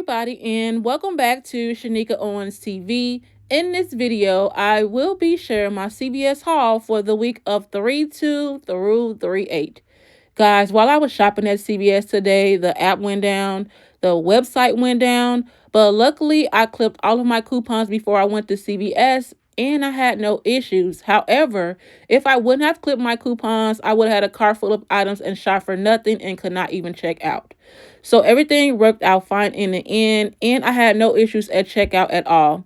everybody, and welcome back to Shanika Owens TV. In this video, I will be sharing my CVS haul for the week of 3/2 through 3/8. Guys, while I was shopping at CVS today, the app went down, the website went down, but luckily I clipped all of my coupons before I went to CVS and I had no issues. However, if I wouldn't have clipped my coupons, I would have had a car full of items and shop for nothing and could not even check out. So everything worked out fine in the end, and I had no issues at checkout at all.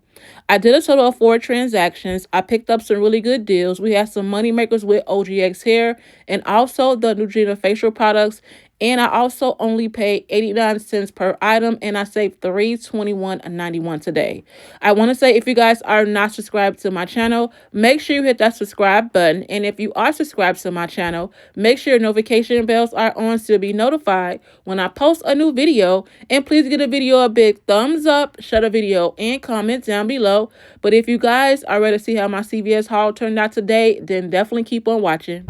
I did a total of 4 transactions. I picked up some really good deals. We had some money makers with OGX hair and also the Neutrogena facial products. And I also only paid 89 cents per item, and I saved $321.91 today. I want to say, if you guys are not subscribed to my channel, make sure you hit that subscribe button. And if you are subscribed to my channel, make sure your notification bells are on to be notified when I post a new video. And please give the video a big thumbs up, share the video, and comment down below. But if you guys are ready to see how my CVS haul turned out today, then definitely keep on watching.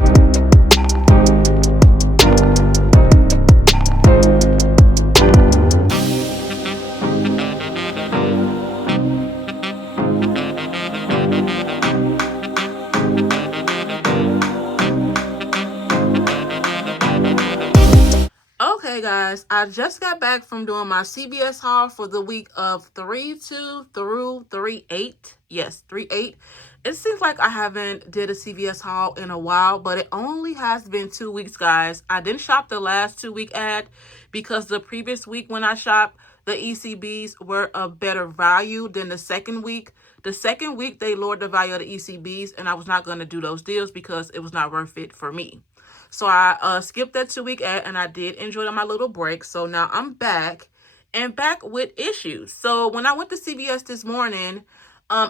Okay guys, I just got back from doing my CVS haul for the week of 3/2 through 3/8. Yes, 3/8. It seems like I haven't did a CVS haul in a while, but it only has been 2 weeks, guys. I didn't shop the last 2-week ad because the previous week when I shopped, the ECBs were a better value than the second week. The second week, they lowered the value of the ECBs, and I was not going to do those deals because it was not worth it for me. So I skipped that 2-week ad, and I did enjoy my little break. So now I'm back with issues. So when I went to CVS this morning,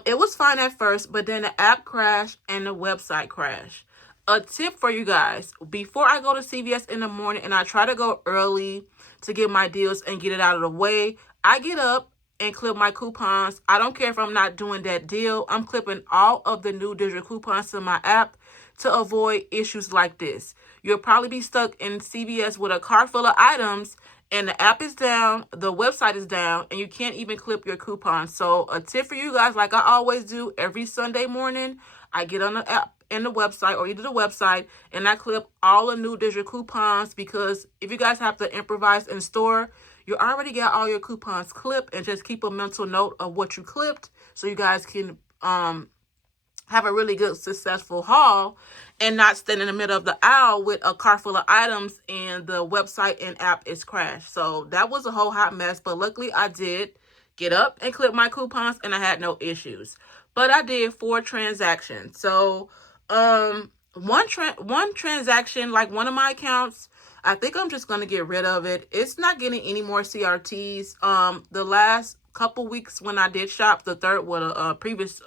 it was fine at first, but then the app crashed and the website crashed. A tip for you guys: before I go to CVS in the morning, and I try to go early to get my deals and get it out of the way, I get up and clip my coupons. I don't care if I'm not doing that deal. I'm clipping all of the new digital coupons to my app to avoid issues like this. You'll probably be stuck in CVS with a cart full of items and the app is down, the website is down, and you can't even clip your coupons. So a tip for you guys, like I always do every Sunday morning, I get on the app and the website, or either the website, and I clip all the new digital coupons, because if you guys have to improvise in store, you already got all your coupons clipped, and just keep a mental note of what you clipped so you guys can have a really good, successful haul and not stand in the middle of the aisle with a car full of items and the website and app is crashed. So that was a whole hot mess, but luckily I did get up and clip my coupons and I had no issues. But I did 4 transactions. So one transaction, like one of my accounts, I think I'm just going to get rid of it. It's not getting any more CRTs. The last couple weeks when I did shop, the previous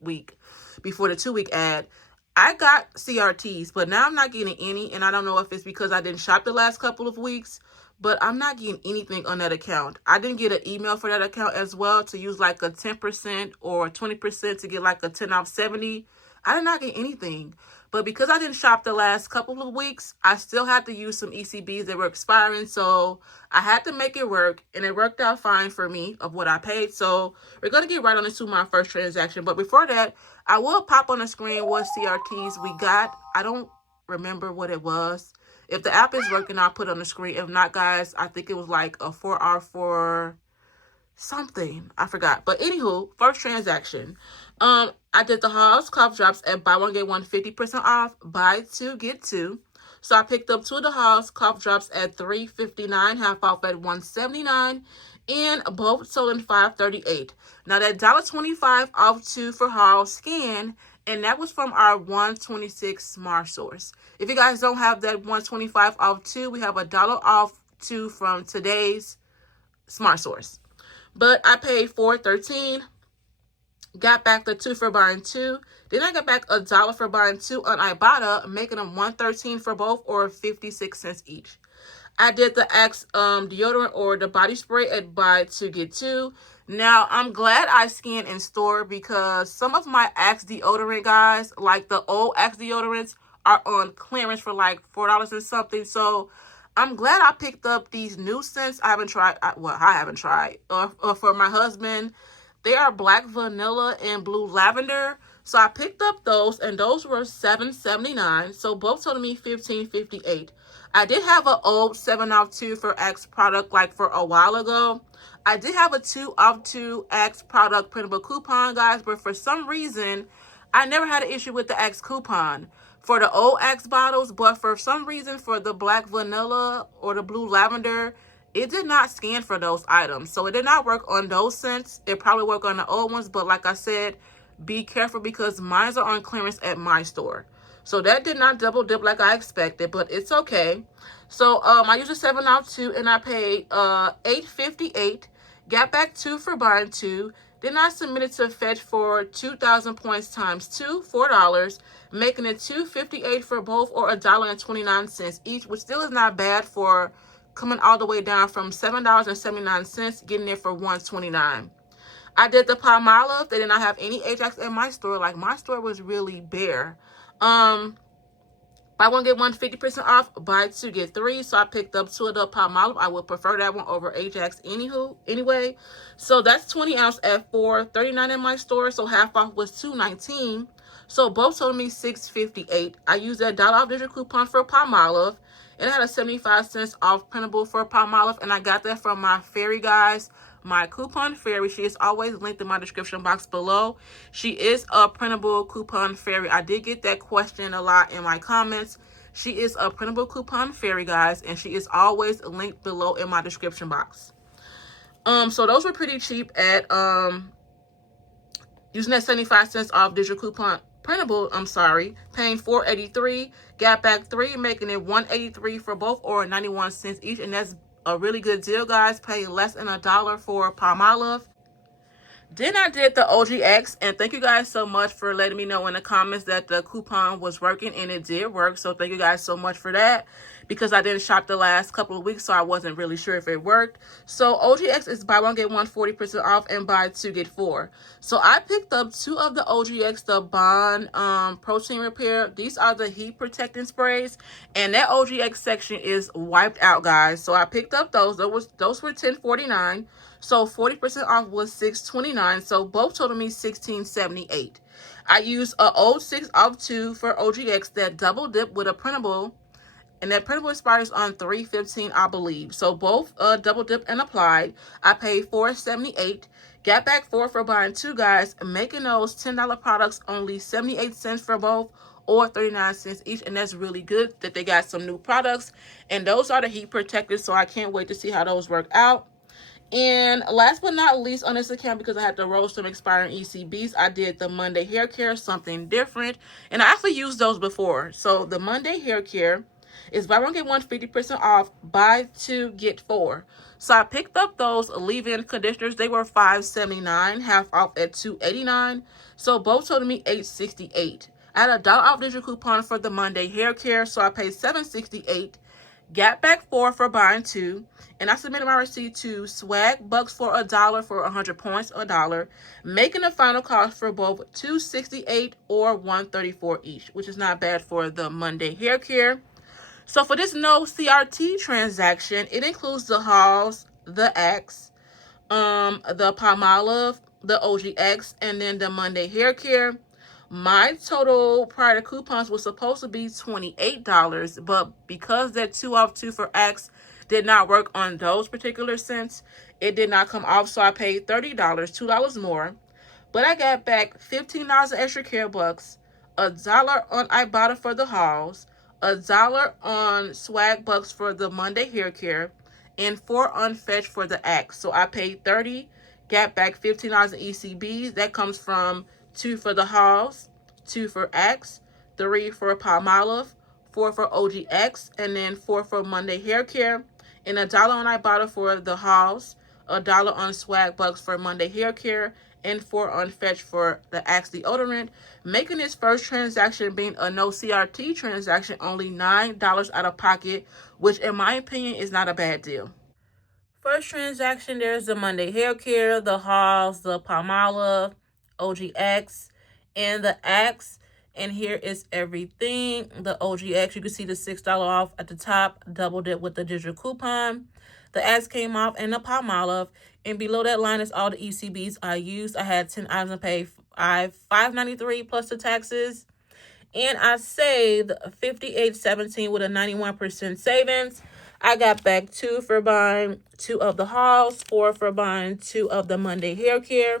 week before the 2-week ad, I got CRTs, but now I'm not getting any, and I don't know if it's because I didn't shop the last couple of weeks, but I'm not getting anything on that account. I didn't get an email for that account as well to use like a 10% or 20% to get like a 10 off 70. I did not get anything. But because I didn't shop the last couple of weeks, I still had to use some ECBs that were expiring. So I had to make it work, and it worked out fine for me of what I paid. So we're going to get right on into my first transaction. But before that, I will pop on the screen what CRTs we got. I don't remember what it was. If the app is working, I'll put it on the screen. If not, guys, I think it was like a 4R4 something. I forgot. But anywho, first transaction. I did the Halls cough drops at buy one get one 50% off, buy 2 get 2. So I picked up 2 of the Halls cough drops at $3.59, half off at $1.79, and both sold in $5.38. Now that $1.25 off 2 for Halls scan, and that was from our 126 Smart Source. If you guys don't have that 125 off 2, we have $1 off 2 from today's Smart Source. But I paid $4.13. Got back the 2 for buying 2. Then I got back $1 for buying 2 on Ibotta, making them $1.13 for both, or 56 cents each. I did the Axe deodorant or the body spray at buy 2 get 2. Now I'm glad I scanned in store, because some of my Axe deodorant, guys, like the old Axe deodorants, are on clearance for like $4 and something. So I'm glad I picked up these new scents. I haven't tried. I haven't tried. Or for my husband, they are black vanilla and blue lavender. So I picked up those, and those were $7.79. So both told me $15.58. I did have an old 7 off 2 for X product like for a while ago. I did have a 2 off 2 X product printable coupon, guys, but for some reason, I never had an issue with the X coupon for the old X bottles, but for some reason for the black vanilla or the blue lavender, it did not scan for those items. So it did not work on those scents. It probably worked on the old ones, but like I said, be careful because mine are on clearance at my store. So that did not double dip like I expected, but it's okay. So I used a 7 off 2 and I paid $8.58. Got back 2 for buying 2. Then I submitted to Fetch for 2,000 points times 2, $4, making it $2.58 for both, or $1.29 each, which still is not bad for coming all the way down from $7.79, getting it for $1.29. I did the Palmolive. They did not have any Ajax in my store. Like, my store was really bare. Buy one, get one 50% off. Buy 2, get 3. So I picked up 2 of the Palmolive. I would prefer that one over Ajax anyway. So that's 20 ounce at $4.39 in my store. So half off was $2.19. So both told me $6.58. I used that dollar off digital coupon for Palmolive. And I had a 75 cents off printable for Palmolive. And I got that from my fairy, guys. My coupon fairy. She is always linked in my description box below. She is a printable coupon fairy. I did get that question a lot in my comments. She is a printable coupon fairy, guys, and she is always linked below in my description box. So those were pretty cheap at using that 75 cents off digital coupon printable, paying $4.83, got back 3, making it $1.83 for both, or 91 cents each, and that's a really good deal, guys. Paying less than $1 for Palmolive. Then I did the OGX, and thank you guys so much for letting me know in the comments that the coupon was working, and it did work. So thank you guys so much for that, because I didn't shop the last couple of weeks, so I wasn't really sure if it worked. So OGX is buy one, get one 40% off, and buy 2, get 4. So I picked up 2 of the OGX, the Bond Protein Repair. These are the heat protecting sprays, and that OGX section is wiped out, guys. So I picked up those. Those were $10.49. So 40% off was $6.29. So both totaled me $16.78. I used a old 6 off 2 for OGX that double dip with a printable. And that printable expires on 3/15, I believe. So both double dip and applied. I paid $4.78. Got back 4 for buying 2, guys. Making those $10 products only 78 cents for both, or 39 cents each. And that's really good that they got some new products. And those are the heat protectors. So I can't wait to see how those work out. And last but not least on this account, because I had to roll some expiring ECBs, I did the Monday hair care, something different. And I actually used those before. So the Monday hair care is buy one, get one 50% off, buy 2, get 4. So I picked up those leave-in conditioners. They were $5.79, half off at $2.89. So both totaled me $8.68. I had a dollar off digital coupon for the Monday hair care, so I paid $7.68. Got back 4 for buying 2, and I submitted my receipt to Swag Bucks for $1 for 100 points, $1, making the final cost for both $2.68 or $1.34 each, which is not bad for the Monday hair care. So for this no CRT transaction, it includes the Halls, the X, the Palmolive, the OGX, and then the Monday hair care. My total prior to coupons was supposed to be $28, but because that 2 off 2 for X did not work on those particular scents, it did not come off, so I paid $30, $2 more. But I got back $15 extra care bucks, $1 on Ibotta for the Halls, $1 on Swag Bucks for the Monday hair care, and $4 on Fetch for the X. So I paid $30, got back $15 in ECBs. That comes from 2 for the Halls, 2 for X, 3 for Palmolive, 4 for OGX, and then 4 for Monday hair care, and $1 on Ibotta for the Halls, $1 on Swag Bucks for Monday hair care, and 4 on Fetch for the Axe deodorant, making this first transaction being a no CRT transaction, only $9 out of pocket, which in my opinion is not a bad deal. First transaction, there's the Monday hair care, the Halls, the Palmolive, OGX, and the Axe. And here is everything. The OGX, you can see the $6 off at the top, doubled it with the digital coupon. The ads came off and the Palmolive. And below that line is all the ECBs I used. I had 10 items and paid $5.93 plus the taxes. And I saved $58.17 with a 91% savings. I got back 2 for buying 2 of the hauls, 4 for buying 2 of the Monday hair care,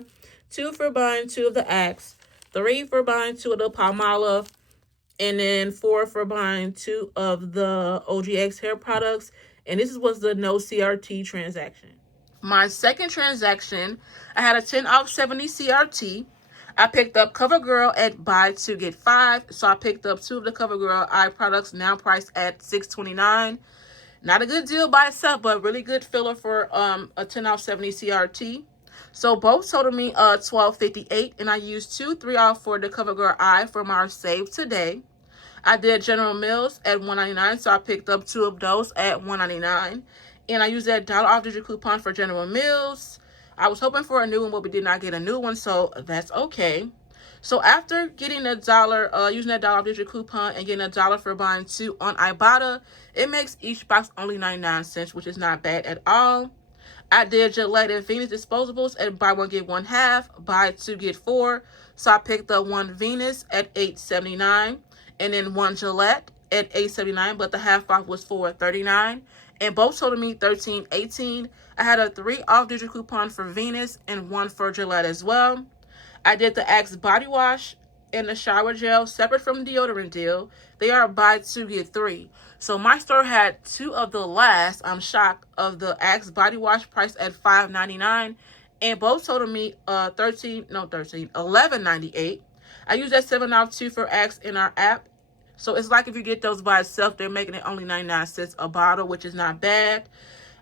2 for buying 2 of the Axe, 3 for buying 2 of the Palmolive, and then 4 for buying 2 of the OGX hair products. And this was the no CRT transaction. My second transaction, I had a 10 off 70 CRT. I picked up CoverGirl at buy 2 get 5. So I picked up 2 of the CoverGirl eye products, now priced at $6.29. Not a good deal by itself, but really good filler for a 10 off 70 CRT. So both totaled me $12.58, and I used 2 3 off for the CoverGirl eye from our save today. I did General Mills at $1.99, so I picked up 2 of those at $1.99. And I used that $1 off digital coupon for General Mills. I was hoping for a new one, but we did not get a new one, so that's okay. So after getting using that $1 off digital coupon and getting $1 for buying 2 on Ibotta, it makes each box only 99 cents, which is not bad at all. I did Gillette and Venus disposables at buy 1 get 1 half, buy 2 get 4. So I picked up 1 Venus at $8.79 and then 1 Gillette at $8.79, but the half off was $4.39. And both totaled me $13.18. I had a 3 off digital coupon for Venus and 1 for Gillette as well. I did the Axe body wash and the shower gel separate from the deodorant deal. They are buy 2 get 3. So my store had 2 of the last, I'm shocked, of the Axe body wash priced at $5.99, and both totaled me $11.98. I used that 7 off 2 for Axe in our app. So it's like if you get those by itself, they're making it only 99 cents a bottle, which is not bad.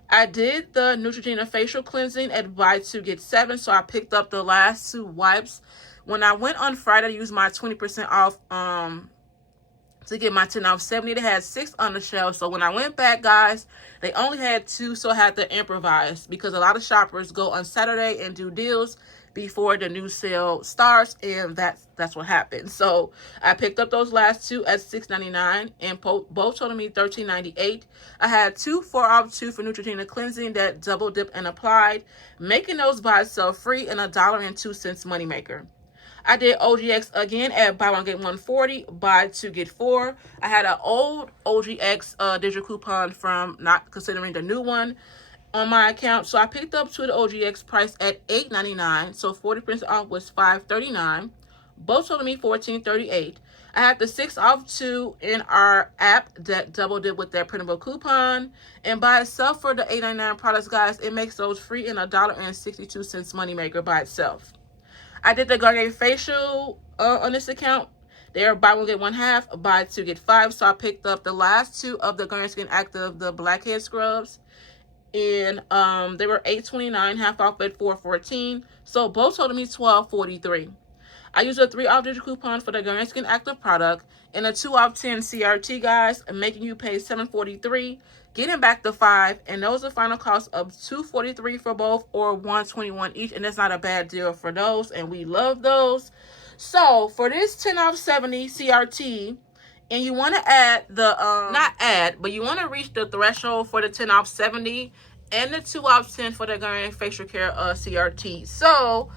I did the Neutrogena facial cleansing at buy 2 get 7, so I picked up the last 2 wipes. When I went on Friday to use my 20% off to get my 10 off 70, they had 6 on the shelf. So when I went back, guys, they only had 2, so I had to improvise because a lot of shoppers go on Saturday and do deals before the new sale starts, and that's what happened. So I picked up those last 2 at $6.99, and both totaled me $13.98. I had 2 4 off 2 for Neutrogena cleansing that double dipped and applied, making those by itself free and $1.02 moneymaker. I did OGX again at buy 1 get 1 40, buy 2 get 4. I had an old OGX digital coupon from not considering the new one on my account, so I picked up 2 of the OGX price at $8.99, so 40% off was $5.39. Both totaled me $14.38. I had the 6 off 2 in our app that doubled it with that printable coupon, and by itself for the $8.99 products, guys, it makes those free and $1.62 moneymaker by itself. I did the Garnier facial on this account. They are buy 1 get 1 half, buy 2 get 5. So I picked up the last 2 of the Garnier Skin Active, the blackhead scrubs, and they were $8.29, half off at $4.14. So both totaled me $12.43. I used a 3 off digital coupon for the Garnier Skin Active product and a 2 off 10 CRT, guys, making you pay $7.43, getting back the 5, and those are the final cost of $2.43 for both, or $1.21 each, and that's not a bad deal for those, and we love those. So for this 10 off 70 CRT, and you want to add the not add, but you want to reach the threshold for the 10 off 70 and the 2 off 10 for the Garnier facial care CRT. So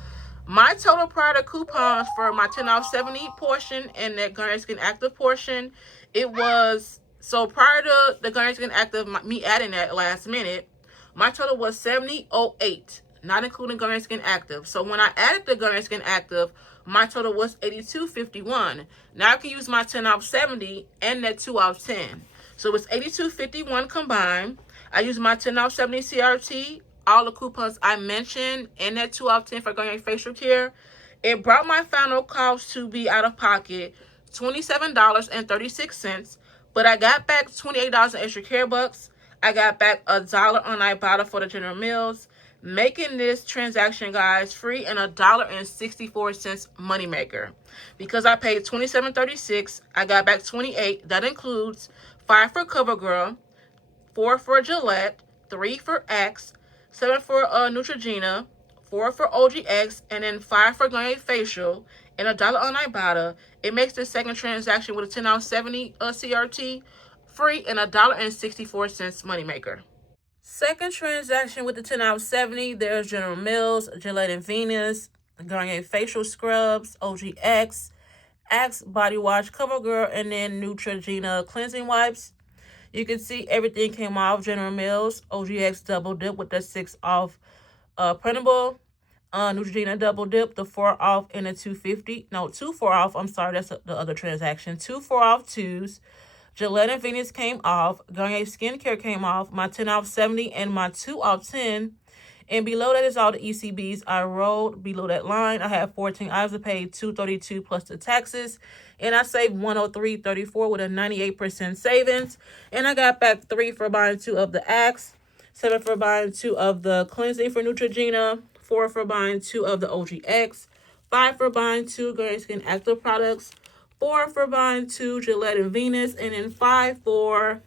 my total product coupons for my 10 off 70 portion and that Garnier Skin Active portion, it was, so prior to the Garnier Skin Active, me adding that last minute, my total was $70.08, not including Garnier Skin Active. So when I added the Garnier Skin Active, my total was $82.51. Now I can use my 10 off 70 and that 2 off 10. So it's $82.51 combined. I used my 10 off 70 CRT, all the coupons I mentioned, and that 2 off 10 for Garnier facial care. It brought my final cost to be out of pocket $27.36, but I got back $28 in extra care bucks. I got back $1 on Ibotta for the General Mills, making this transaction, guys, free and $1.64 moneymaker. Because I paid $27.36, I got back $28. That includes 5 for CoverGirl, 4 for Gillette, 3 for Axe, 7 for Neutrogena, 4 for OGX, and then 5 for Garnier Facial, and $1 on Ibotta. It makes the second transaction with a 10 out of 70 CRT free and $1.64 moneymaker. Second transaction with the 10 out of 70, there's General Mills, Gillette and Venus, Garnier Facial Scrubs, OGX, Axe Body Wash, CoverGirl, and then Neutrogena Cleansing Wipes. You can see everything came off General Mills, OGX Double Dip with the 6 off printable, Neutrogena Double Dip, the 4 off and the 250. No, 2 4 off. I'm sorry, that's the other transaction. 2 4 off 2s. Gillette and Venus came off. Garnier Skincare came off. My 10 off 70 and my 2 off 10. And below that is all the ECBs I rolled. Below that line, I have 14 items. I paid $232 plus the taxes. And I saved $103.34 with a 98% savings. And I got back 3 for buying 2 of the Axe, 7 for buying 2 of the cleansing for Neutrogena, 4 for buying 2 of the OGX, 5 for buying 2 Garnier Skin Active products, 4 for buying 2 Gillette and Venus, and then 5 for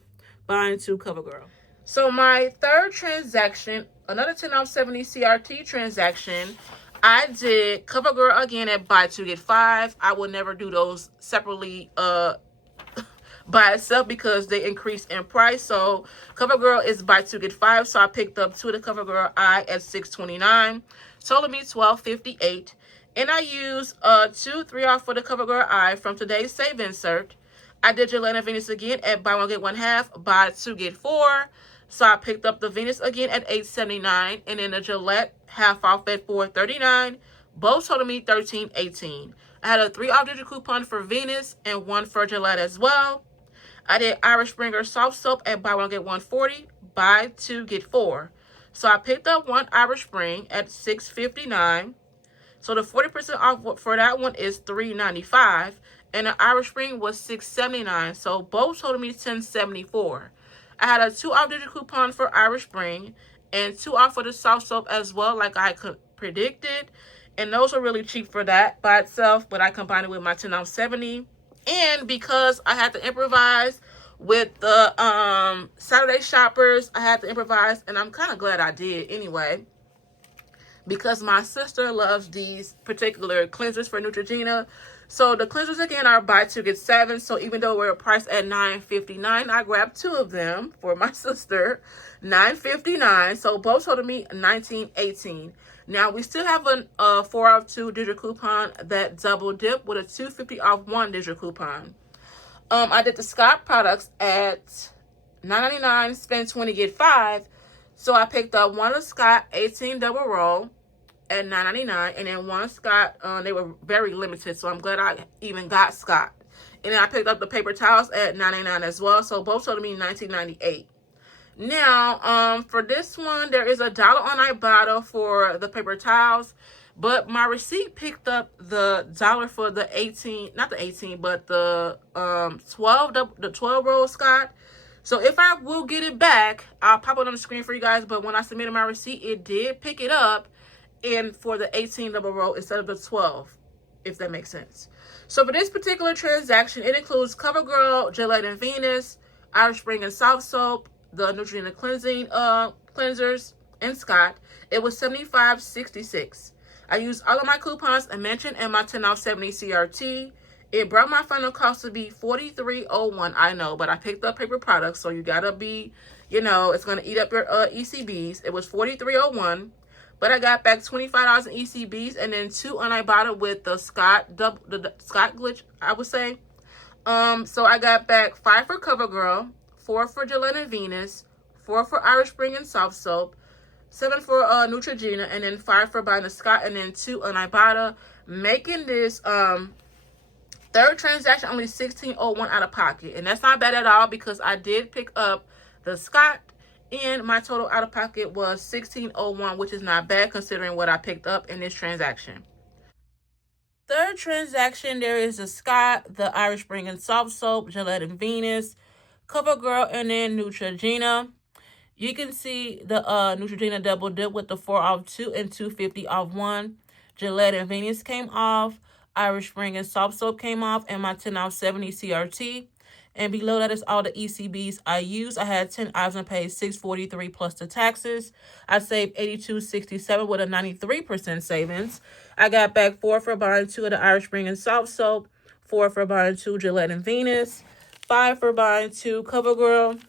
buying 2 CoverGirl. So my third transaction, another 10 off 70 CRT transaction, I did CoverGirl again at buy 2 get 5. I will never do those separately by itself because they increase in price. So CoverGirl is buy 2 get 5. So I picked up 2 of the CoverGirl Eye at $6.29. Total me $12.58. And I used 2 3 off for the CoverGirl Eye from today's save insert. I did Gillette and Venus again at buy 1 get 1 half, buy 2 get 4. So I picked up the Venus again at $8.79 and then the Gillette half off at $4.39. Both totaled me $13.18. I had a 3 off digital coupon for Venus and 1 for Gillette as well. I did Irish Springer soft soap at buy 1 get 140, buy 2 get 4. So I picked up 1 Irish Spring at $6.59. So the 40% off for that one is $3.95. And the Irish Spring was $6.79. So both totaled me $10.74. I had a 2 off digital coupon for Irish Spring and 2 off for the soft soap as well, like I could predicted. And those are really cheap for that by itself, but I combined it with my 10 off 70. And because I had to improvise with the Saturday shoppers, I had to improvise, and I'm kind of glad I did anyway, because my sister loves these particular cleansers for Neutrogena. So the cleansers again are buy 2 get 7. So even though we're priced at $9.59, I grabbed 2 of them for my sister, $9.59. So both totaled me $19.18. Now we still have a 4 off 2 digital coupon that double dip with a $2.50 off 1 digital coupon. I did the Scott products at $9.99, spend 20 get 5. So I picked up 1 of Scott 18 double roll at $9.99, and then 1 Scott, they were very limited, so I'm glad I even got Scott. And then I picked up the paper towels at $9.99 as well, so both totaled me $19.98. Now, for this one, there is $1 on Ibotta for the paper towels, but my receipt picked up the $1 for the 18, not the 18, but the 12 roll Scott. So if I will get it back, I'll pop it on the screen for you guys, but when I submitted my receipt, it did pick it up and for the 18 double roll instead of the 12, if that makes sense. So for this particular transaction, it includes CoverGirl, Gillette and Venus, Irish Spring and Soft Soap, the Neutrogena cleansing cleansers, and Scott. It was $75.66. I used all of my coupons I mentioned in my 10 off 70 CRT. It brought my final cost to be $43.01. I know, but I picked up paper products, so you gotta be, it's gonna eat up your ECBs. It was $43.01. But I got back $25 in ECBs and then 2 on Ibotta with the Scott glitch, I would say. So I got back 5 for CoverGirl, 4 for Gillette and Venus, 4 for Irish Spring and Soft Soap, 7 for Neutrogena, and then 5 for buying the Scott, and then 2 on Ibotta, making this third transaction only $16.01 out of pocket. And that's not bad at all because I did pick up the Scott, and my total out of pocket was $16.01, which is not bad considering what I picked up in this transaction. Third transaction, there is the Scott, the Irish Spring and Soft Soap, Gillette and Venus, CoverGirl, and then Neutrogena. You can see the Neutrogena double dip with the 4 off 2 and $2.50 off 1. Gillette and Venus came off. Irish Spring and Soft Soap came off, and my 10 off 70 CRT. And below that is all the ECBs I used. I had 10 items and paid $6.43 plus the taxes. I saved $82.67 with a 93% savings. I got back 4 for buying 2 of the Irish Spring and Soft Soap, 4 for buying 2 Gillette and Venus, 5 for buying 2 CoverGirl,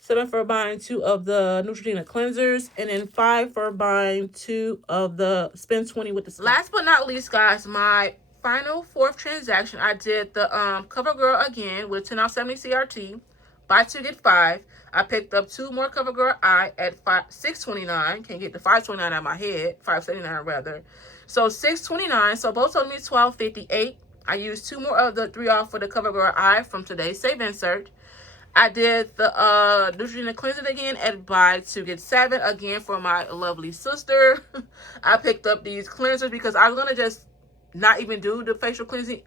7 for buying 2 of the Neutrogena cleansers, and then 5 for buying 2 of the Spend 20 with the Scott. Last but not least, guys, my final fourth transaction, I did the CoverGirl again with 10 off 70 CRT. Buy 2 get 5. I picked up 2 more CoverGirl Eye at $6.29. Can't get the $5.29 out of my head. $5.79 rather. So $6.29. So both of them is $12.58. I used 2 more of the 3 off for the CoverGirl Eye from today's save insert. I did the Neutrogena cleanser again at buy 2 get 7 again for my lovely sister. I picked up these cleansers because I was gonna just not even do the facial cleansing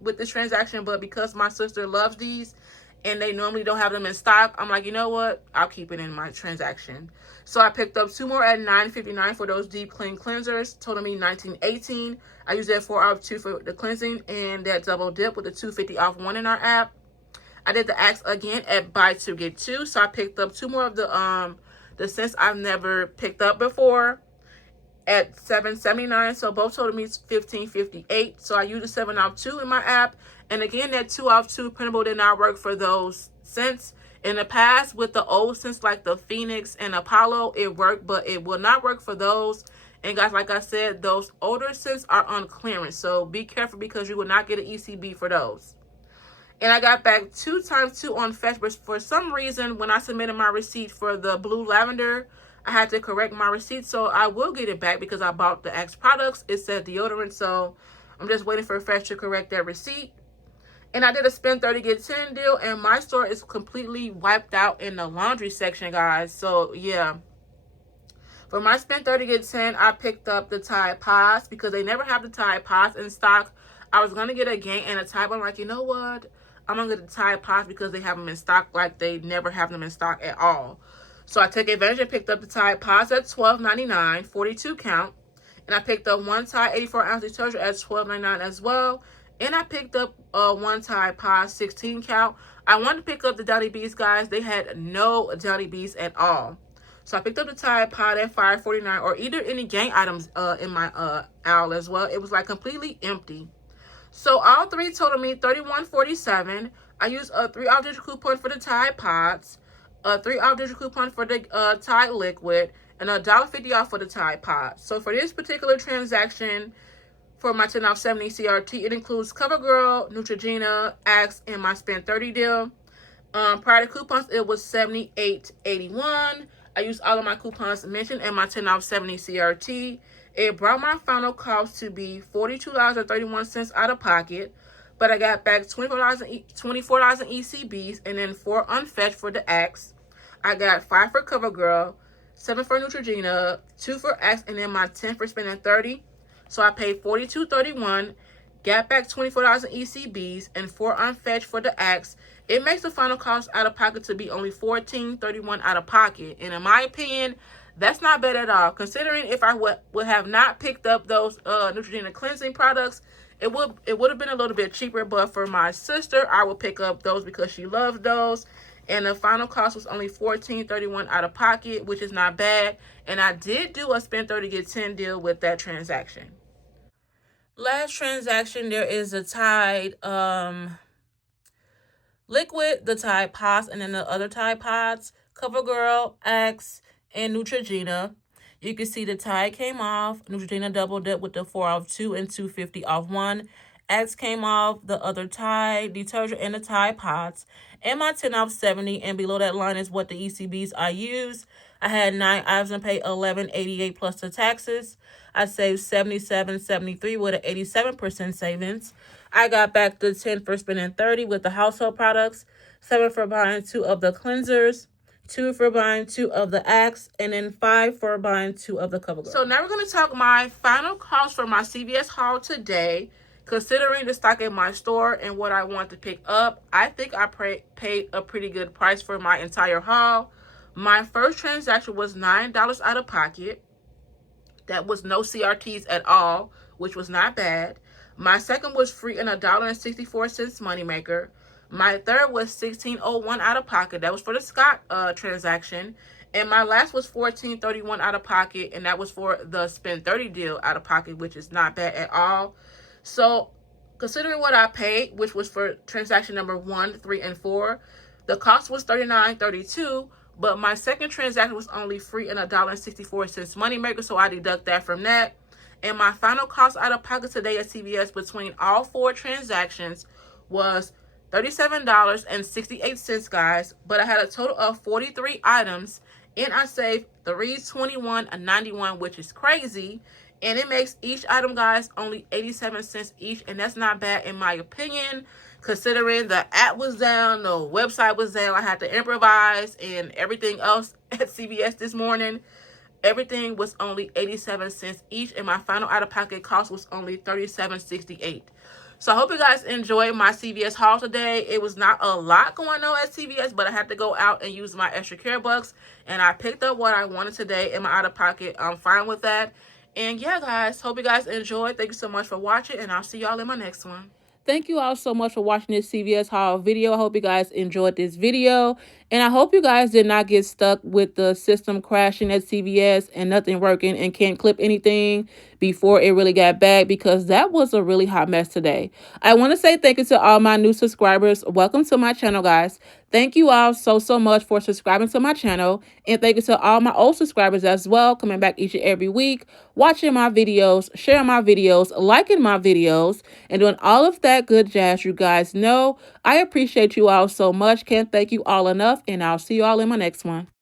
with this transaction, but because my sister loves these and they normally don't have them in stock, I'm like, you know what? I'll keep it in my transaction. So I picked up 2 more at $9.59 for those deep clean cleansers, totaling me $19.18. I used that 4 off 2 for the cleansing and that double dip with the $2.50 off 1 in our app. I did the Axe again at buy 2 get 2. So I picked up 2 more of the scents I've never picked up before at $7.79. So both totaled me $15.58. So I used the 7 off 2 in my app. And again, that 2 off 2 printable did not work for those scents. In the past, with the old scents like the Phoenix and Apollo, it worked, but it will not work for those. And guys, like I said, those older scents are on clearance. So be careful because you will not get an ECB for those. And I got back 2 times 2 on Fetch, but for some reason, when I submitted my receipt for the blue lavender, I had to correct my receipt. So I will get it back because I bought the Axe products. It said deodorant, so I'm just waiting for Fetch to correct that receipt. And I did a spend 30 get 10 deal, and my store is completely wiped out in the laundry section, guys. So yeah, for my spend 30 get 10, I picked up the Tide Pods because they never have the Tide Pods in stock. I was gonna get a Gain and a Tide, but I'm like, you know what? I'm gonna get the Tide Pods because they have them in stock like they never have them in stock at all. So I took advantage and picked up the Tide Pods at $12.99, 42 count. And I picked up 1 Tide 84 ounce detergent at $12.99 as well. And I picked up 1 Tide Pod 16 count. I wanted to pick up the Downy Bees, guys. They had no Downy Bees at all. So I picked up the Tide Pod at $5.49, or either any Gain items in my aisle as well. It was like completely empty. So all 3 totaled me $31.47. I used a 3 off digital coupon for the Tide Pods, a 3 off digital coupon for the Tide Liquid, and a $1.50 off for the Tide Pods. So for this particular transaction, for my 10 off 70 CRT, it includes CoverGirl, Neutrogena, Axe, and my Spend 30 deal. Prior to coupons, it was $78.81. I used all of my coupons mentioned in my 10 off 70 CRT. It brought my final cost to be $42.31 out of pocket, but I got back $24 in ECBs and then 4 unfetched for the Axe. I got 5 for CoverGirl, 7 for Neutrogena, 2 for Axe, and then my 10 for spending 30. So I paid $42.31, got back $24 in ECBs and 4 unfetched for the Axe. It makes the final cost out of pocket to be only $14.31 out of pocket, and in my opinion, that's not bad at all. Considering if I would have not picked up those Neutrogena cleansing products, it would have been a little bit cheaper. But for my sister, I will pick up those because she loves those. And the final cost was only $14.31 out of pocket, which is not bad. And I did do a spend 30 get 10 deal with that transaction. Last transaction, there is a Tide Liquid, the Tide Pods, and then the other Tide Pods, CoverGirl, Axe, and Neutrogena. You can see the Tide came off. Neutrogena double dip with the 4 off 2 and $2.50 off 1. Axe came off, the other Tide detergent and the Tide Pods. And my 10 off 70, and below that line is what the ECBs I used. I had 9 items and paid $11.88 plus the taxes. I saved $77.73 with an 87% savings. I got back the 10 for spending 30 with the household products, 7 for buying 2 of the cleansers, 2 for buying 2 of the Axe, and then 5 for buying 2 of the CoverGirl. So now we're going to talk my final cost for my CVS haul today. Considering the stock in my store and what I want to pick up, I think I paid a pretty good price for my entire haul. My first transaction was $9 out of pocket. That was no CRTs at all, which was not bad. My second was free and $1.64 moneymaker. My third was $16.01 out of pocket. That was for the Scott transaction. And my last was $14.31 out of pocket, and that was for the spend 30 deal out of pocket, which is not bad at all. So considering what I paid, which was for transaction number 1, 3, and 4, the cost was $39.32, but my second transaction was only free and $1.64 moneymaker, so I deduct that from that. And my final cost out of pocket today at CVS between all 4 transactions was $37.68, guys. But I had a total of 43 items, and I saved $321.91, which is crazy. And it makes each item, guys, only 87 cents each, and that's not bad in my opinion, considering the app was down, the website was down, I had to improvise, and everything else at CVS this morning. Everything was only 87 cents each, and my final out-of-pocket cost was only $37.68. So I hope you guys enjoyed my CVS haul today. It was not a lot going on at CVS, but I had to go out and use my extra care bucks, and I picked up what I wanted today in my out-of-pocket. I'm fine with that. And yeah, guys, hope you guys enjoyed. Thank you so much for watching, and I'll see y'all in my next one. Thank you all so much for watching this CVS haul video. I hope you guys enjoyed this video. And I hope you guys did not get stuck with the system crashing at CVS and nothing working and can't clip anything before it really got bad, because that was a really hot mess today. I want to say thank you to all my new subscribers. Welcome to my channel, guys. Thank you all so much for subscribing to my channel. And thank you to all my old subscribers as well, coming back each and every week, watching my videos, sharing my videos, liking my videos, and doing all of that good jazz. You guys know I appreciate you all so much. Can't thank you all enough, and I'll see you all in my next one.